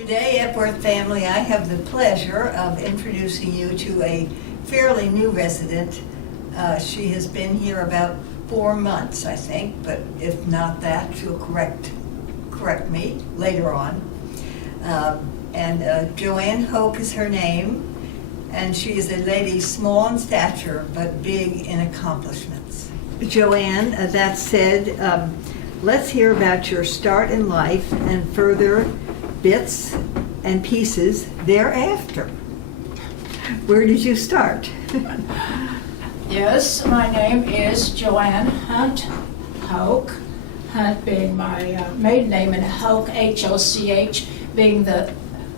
Today, Epworth family, I have the pleasure of introducing you to a fairly new resident. She has been here about 4 months, I think, but if not that, she'll correct me later on. Joanne Hoch is her name, and she is a lady small in stature but big in accomplishments. Joanne, that said, let's hear about your start in life and further bits and pieces thereafter. Where did you start? Yes, my name is Joanne Hoch. Hunt being my maiden name, and Hoch, H-O-C-H, being the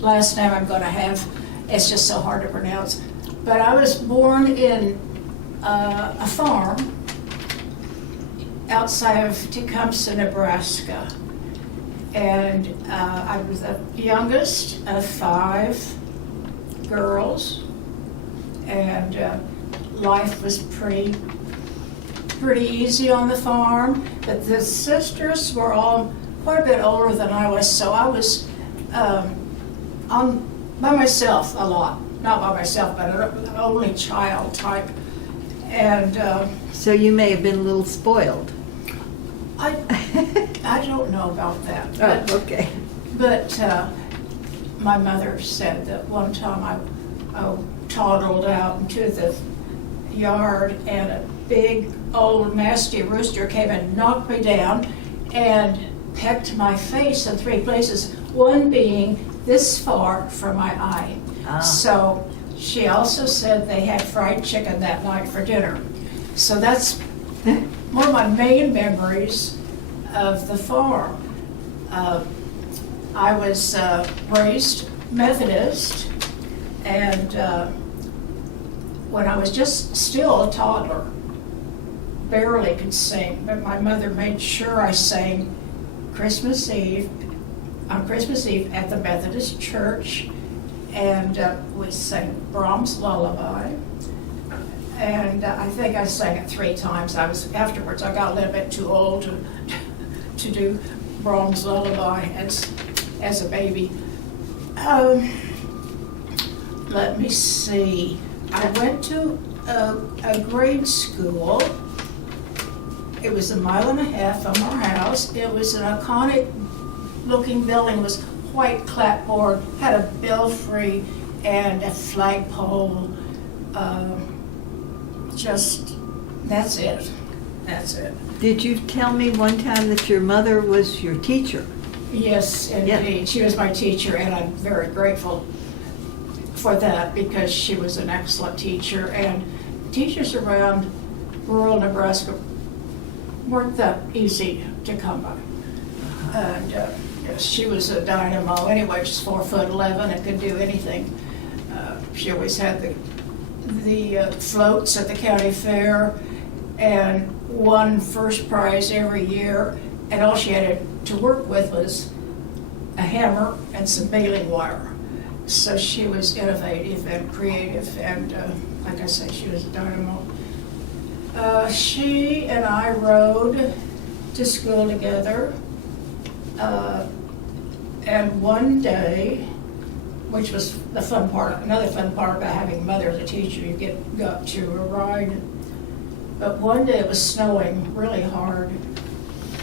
last name I'm going to have. It's just so hard to pronounce. But I was born in a farm outside of Tecumseh, Nebraska. And I was the youngest of 5 girls, and life was pretty easy on the farm. But the sisters were all quite a bit older than I was, so I was by myself a lot. Not by myself, but an only child type. And So you may have been a little spoiled. I don't know about that. Oh, okay. But my mother said that one time I toddled out into the yard, and a big old nasty rooster came and knocked me down and pecked my face in 3 places, one being this far from my eye. So she also said they had fried chicken that night for dinner. So that's one of my main memories of the farm. I was raised Methodist, and when I was just still a toddler, barely could sing, but my mother made sure I sang on Christmas Eve at the Methodist church, and we sang Brahms' Lullaby. And I think I sang it 3 times. Afterwards, I got a little bit too old to do Brahms' Lullaby as a baby. Let me see. I went to a grade school. It was 1.5 miles from our house. It was an iconic looking building. It was white clapboard, had a belfry and a flagpole. That's it. Did you tell me one time that your mother was your teacher? Yes, indeed. Yeah. She was my teacher, and I'm very grateful for that, because she was an excellent teacher. And teachers around rural Nebraska weren't that easy to come by. And yes, she was a dynamo. Anyway, she's 4'11" and could do anything. She always had the floats at the county fair, and won first prize every year, and all she had to work with was a hammer and some baling wire. So she was innovative and creative, and like I say, she was a dynamo. She and I rode to school together, and one day, which was the fun part, another fun part about having a mother as a teacher, you got to ride. But one day it was snowing really hard,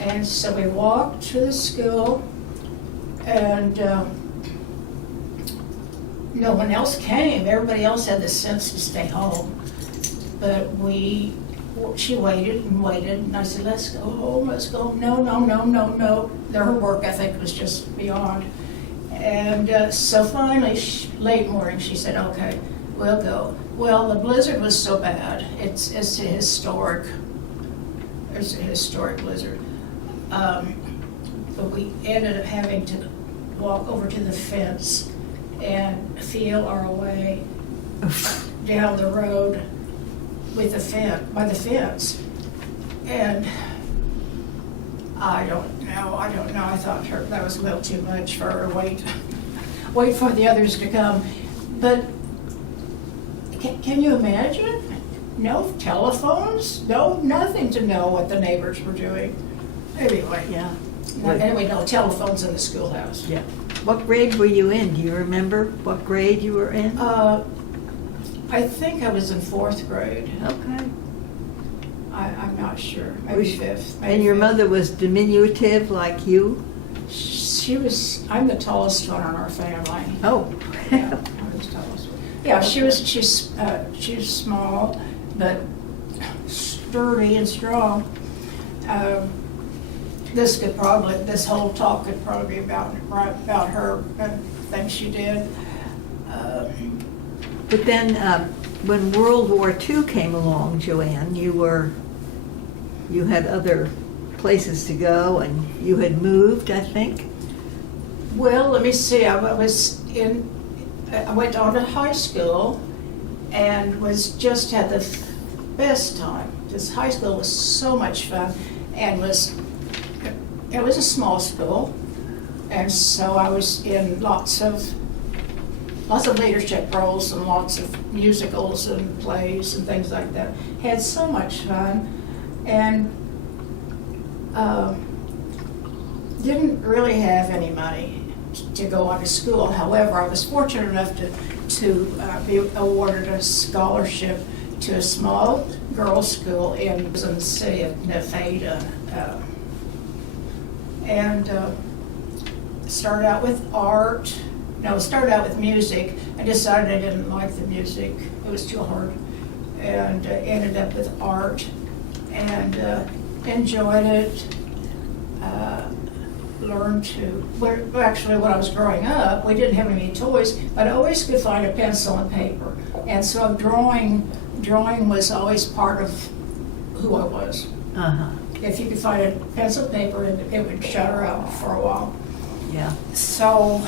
and so we walked to the school, and no one else came. Everybody else had the sense to stay home. But she waited and waited, and I said, let's go home, let's go home. No. Her work ethic was just beyond. And so finally, late morning, she said, okay, we'll go. Well, the blizzard was so bad. It's a historic blizzard. But we ended up having to walk over to the fence and feel our way down the road with by the fence. And I don't know. I thought that was a little too much for her to wait for the others to come. But can you imagine? No telephones, nothing to know what the neighbors were doing. Anyway, Yeah. anyway, no telephones in the schoolhouse. Yeah. What grade were you in? Do you remember what grade you were in? I think I was in 4th grade. Okay. I'm not sure. Maybe 5th. Maybe And your 5th. mother was diminutive like you? I'm the tallest one in our family. Oh. Yeah, I was the tallest one. Yeah, she's small, but sturdy and strong. This whole talk could probably be about her and things she did. But then, when World War II came along, Joanne, you had other places to go, and you had moved, I think. Well, let me see. I went on to high school and had the best time. This high school was so much fun, and it was a small school, and so I was in lots of leadership roles and lots of musicals and plays and things like that. Had so much fun, and didn't really have any money to go on to school. However, I was fortunate enough to be awarded a scholarship to a small girls' school in the city of Nevada. And started out with music. I decided I didn't like the music. It was too hard. And ended up with art and enjoyed it. Learned actually, when I was growing up, we didn't have any toys, but I always could find a pencil and paper. And so drawing was always part of who I was. Uh-huh. If you could find a pencil and paper, it would shut her up for a while. Yeah. So,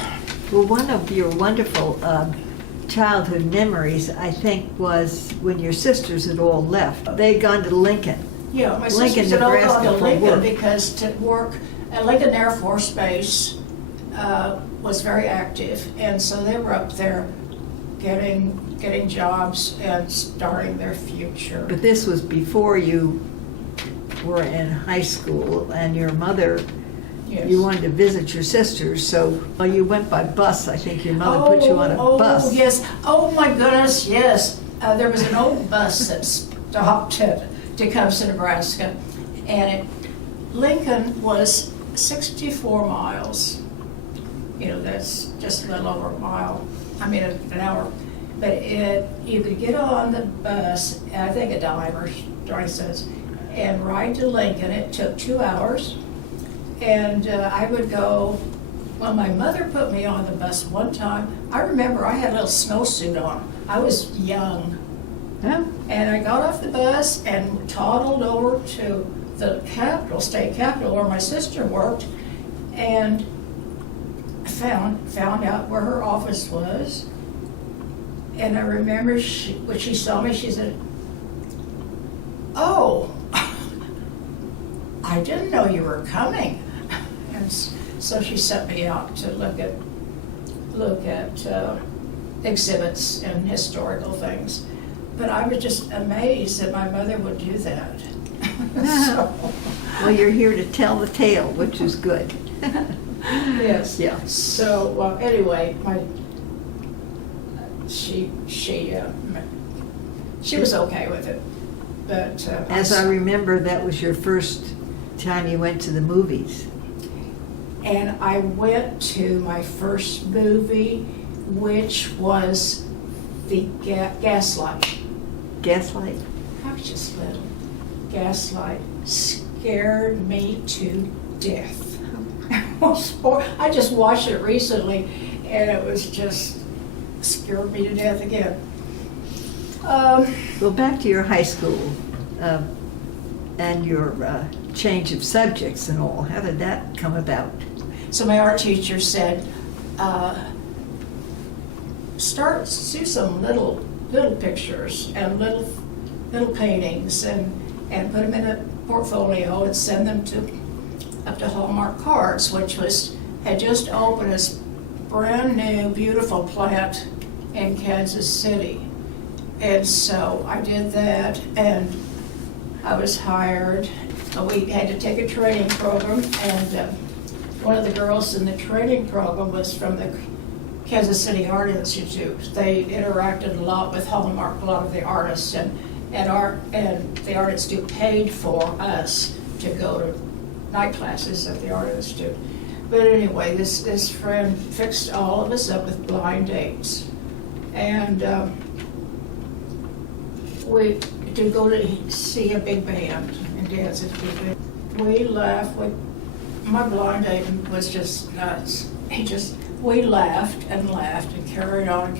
Well, one of your wonderful childhood memories, I think, was when your sisters had all left. They'd gone to Lincoln. yeah, my Lincoln, sisters had all gone Nebraska to for Lincoln work. because to work at Lincoln Air Force Base was very active, and so they were up there getting jobs and starting their future. But this was before you were in high school, and your mother, Yes. you wanted to visit your sisters, so you went by bus. I think your mother put you on a bus. Oh, yes. Oh, my goodness, yes. There was an old bus that stopped at Tecumseh, Nebraska, and Lincoln was 64 miles. You know, that's just a little over a mile. I mean, an hour. But you could get on the bus, I think a dime or 20 cents, and ride to Lincoln. It took 2 hours. And I would go, well, my mother put me on the bus one time. I remember I had a little snowsuit on. I was young. Yeah. And I got off the bus and toddled over to the state capitol where my sister worked, and found out where her office was. And I remember when she saw me, she said, "Oh, I didn't know you were coming." And so she sent me out to look at exhibits and historical things. But I was just amazed that my mother would do that. So, Well, you're here to tell the tale, which is good. yes. Yeah. So anyway, she was okay with it, but As I remember, that was your first time you went to the movies. and I went to my first movie, which was the Gaslight. Gaslight? I was just little. Gaslight scared me to death. I just watched it recently, and it was just scared me to death again. Well, back to your high school and your change of subjects and all. How did that come about? So my art teacher said, do some little pictures and little paintings and put them in a portfolio and send them up to Hallmark Cards, which had just opened this brand new beautiful plant in Kansas City. And so I did that, and I was hired. We had to take a training program, and one of the girls in the training program was from the Kansas City Art Institute. They interacted a lot with Hallmark, a lot of the artists, and the Art Institute paid for us to go to night classes at the Art Institute. But anyway, this friend fixed all of us up with blind dates. And we to go to see a big band and dance at a big band. We laughed. My blind date was just nuts. We laughed and carried on,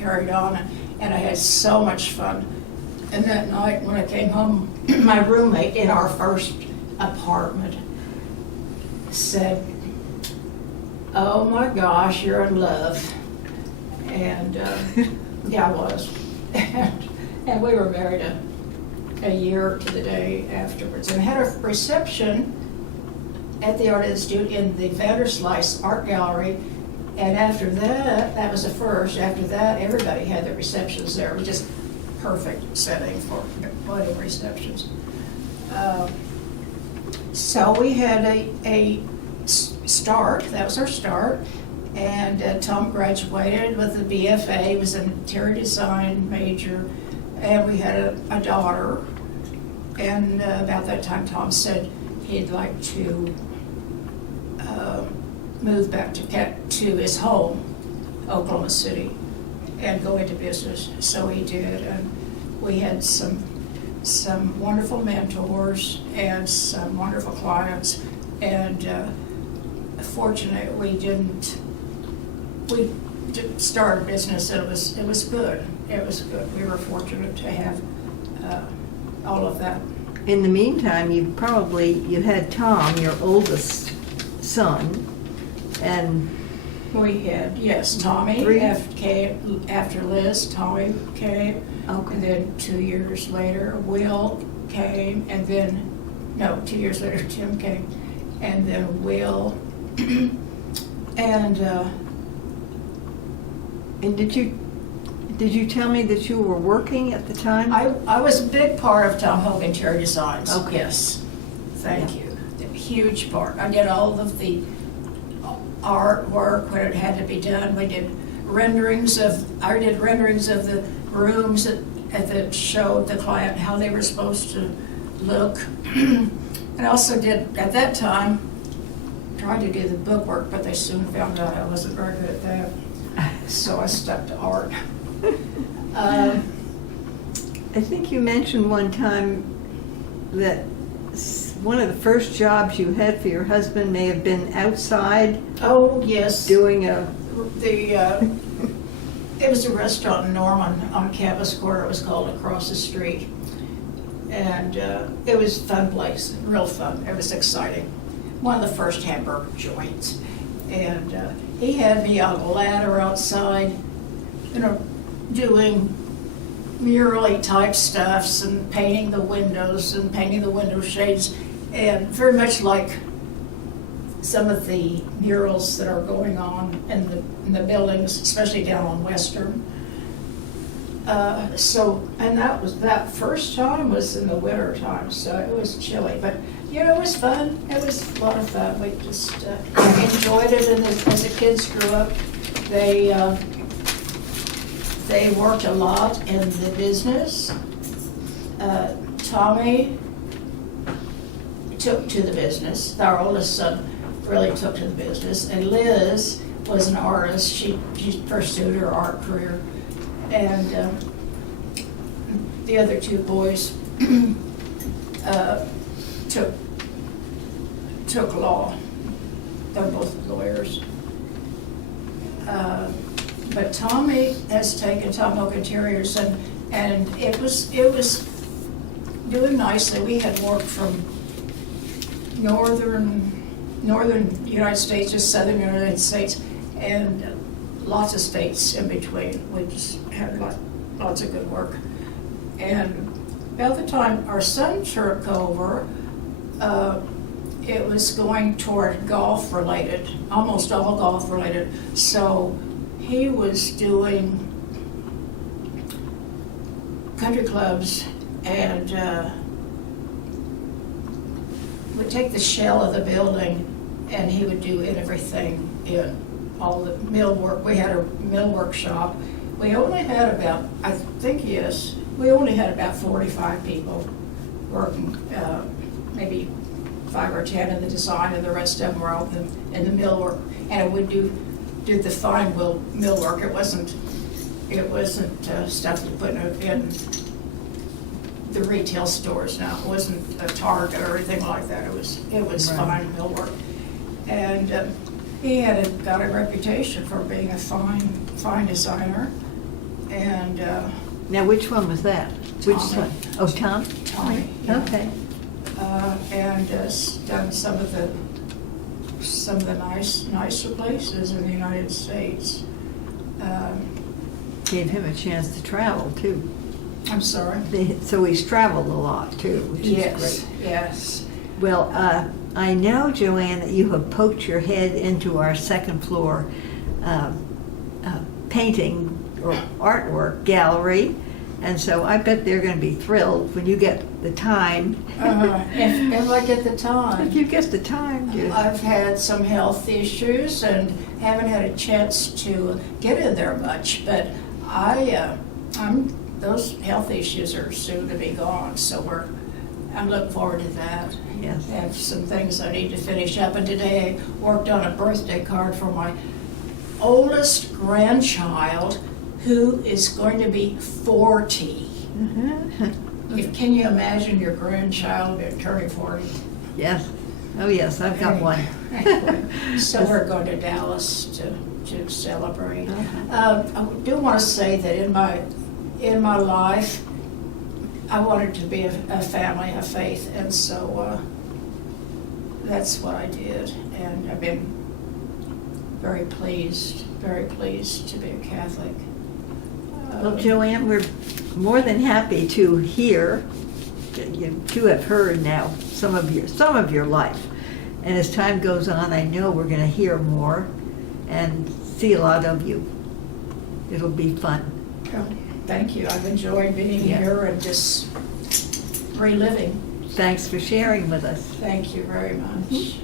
and I had so much fun. And that night when I came home, my roommate in our first apartment said, "Oh my gosh, you're in love." And yeah, I was. And we were married a year to the day afterwards, and had a reception at the Art Institute in the Vanderslice Art Gallery. And after that, that was the first. After that, everybody had their receptions there. It was just perfect setting for wedding receptions. So we had a start. That was our start. And Tom graduated with a BFA. He was an interior design major. And we had a daughter. And about that time, Tom said he'd like to move back to his home, Oklahoma City, and go into business. So he did, and we had some wonderful mentors and some wonderful clients. And fortunately, we started business. And it was good. It was good. We were fortunate to have all of that. In the meantime, you had Tom, your oldest son, and We had, yes, Tommy, after Liz, Tommy came. Okay. And then 2 years later, Will came, and then, no, 2 years later, Tim came, and then Will. And did you tell me that you were working at the time? I was a big part of Tom Hoch Interior Designs. Okay. Yes, thank you. A huge part. I did all of the artwork when it had to be done. I did renderings of the rooms that showed the client how they were supposed to look. And I also did, at that time, tried to do the bookwork, but they soon found out I wasn't very good at that. So I stuck to art. I think you mentioned one time that one of the first jobs you had for your husband may have been outside. Oh, yes. Doing it was a restaurant in Norman on Campus Square. It was called Across the Street. And it was a fun place, real fun. It was exciting. One of the first hamburger joints. And he had me on a ladder outside, doing mural-y type stuffs and painting the windows and painting the window shades, and very much like some of the murals that are going on in the buildings, especially down on Western. And that first time was in the winter time, so it was chilly, but it was fun. It was a lot of fun. We just enjoyed it, and as the kids grew up, they worked a lot in the business. Tommy took to the business. Our oldest son really took to the business. And Liz was an artist. She pursued her art career. And the other two boys took law. They're both lawyers. But Tommy has taken Tom Hoch Interiors, and it was doing nicely. We had work from northern United States, just southern United States, and lots of states in between. We just had lots of good work. And about the time our son took over, it was going toward golf related, almost all golf related. So he was doing country clubs, and would take the shell of the building and he would do everything in all the mill work. We had a mill workshop. We only had about, I think, yes, we only had about 45 people working, maybe 5 or 10 in the design, and the rest of them were out in the mill work. And it would do the fine mill work. It wasn't stuff you put in the retail stores now. It wasn't a Target or anything like that. It was Right. fine mill work. And he got a reputation for being a fine designer. And Now, which one was that? Which Tommy. one? Oh, Tom? Tommy, yeah. Okay. And done some of the nicer places in the United States. Gave him a chance to travel, too. I'm sorry. So he's traveled a lot, too, which is Yes, great. yes. Well, I know, Joanne, that you have poked your head into our second floor painting or artwork gallery, and so I bet they're going to be thrilled when you get the time. If I get the time. If you get the time, dear. I've had some health issues and haven't had a chance to get in there much, but those health issues are soon to be gone, so I'm looking forward to that. Yes. I have some things I need to finish up, and today I worked on a birthday card for my oldest grandchild, who is going to be 40. Can you imagine your grandchild turning 40? Yes. Oh, yes, I've got one. So we're going to Dallas to celebrate. Uh-huh. I do want to say that in my life, I wanted to be a family of faith, and so that's what I did. And I've been very pleased to be a Catholic. Well, Joanne, we're more than happy to hear, to have heard now some of your life. And as time goes on, I know we're going to hear more and see a lot of you. It'll be fun. Thank you. I've enjoyed being here and just reliving. Thanks for sharing with us. Thank you very much.